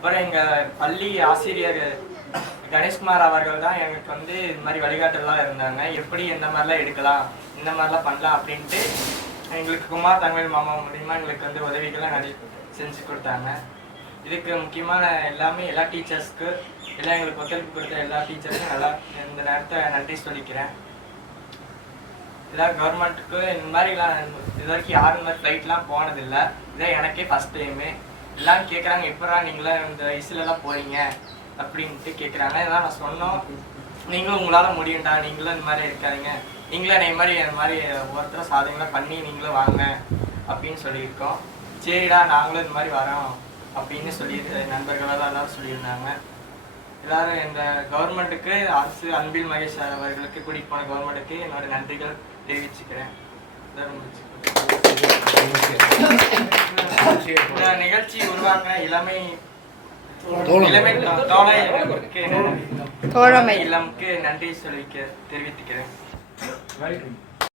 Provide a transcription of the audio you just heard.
அப்புறம் எங்கள் பள்ளி ஆசிரியர் கணேஷ்குமார் அவர்கள் தான் எனக்கு வந்து இது மாதிரி வழிகாட்டலாம் இருந்தாங்க. எப்படி எந்த மாதிரிலாம் எடுக்கலாம் இந்த மாதிரிலாம் பண்ணலாம் அப்படின்ட்டு எங்களுக்கு குமார் தமிழ் மாமா மூலியமா எங்களுக்கு வந்து உதவிகள்லாம் நிறைய செஞ்சு கொடுத்தாங்க. இதுக்கு முக்கியமான எல்லாமே எல்லா டீச்சர்ஸ்க்கு எல்லாம் எங்களுக்கு ஒத்துழைப்பு கொடுத்த எல்லா டீச்சர்ஸும் நல்லா இந்த நேரத்தை நன்றி சொல்லிக்கிறேன். இதான் கவர்மெண்ட்டுக்கு இந்த மாதிரிலாம் இது வரைக்கும் யாரும் இந்த மாதிரி ஃப்ளைட்லாம் போனதில்லை. இதான் எனக்கே ஃபஸ்ட் டைமு எல்லாம் கேட்குறாங்க எப்படா நீங்களாம் இந்த வயசுலலாம் போறீங்க? அப்படின்ட்டு கேட்குறாங்க இதெல்லாம் நான் சொன்னோம் நீங்களும் உங்களால் முடியும்டா நீங்களும் இந்த மாதிரி இருக்காதீங்க. நீங்களும் என்னை மாதிரி இந்த மாதிரி ஒவ்வொருத்தரும் சாதனைலாம் பண்ணி நீங்களும் வாங்க அப்படின்னு சொல்லியிருக்கோம். சரிடா நாங்களும் இந்த மாதிரி வரோம் அப்படின்னு சொல்லி நண்பர்களால் எல்லாரும் சொல்லியிருந்தாங்க. எல்லாரும் இந்த கவர்மெண்ட்டுக்கு அரசு அன்பில் மகேஷ் அவர்களுக்கு கூட்டிகிட்டு போன கவர்மெண்ட்டுக்கு என்னோட நன்றிகள் தெரிவிச்சுக்கிறேன். இதோட முடிச்சுக்கிறேன். நிகழ்ச்சி உருவாக்க இளமை இளமை தோழமை. இளமுக்கு நன்றி. சொல்லிக்க தெரிவித்துக்கிறேன்.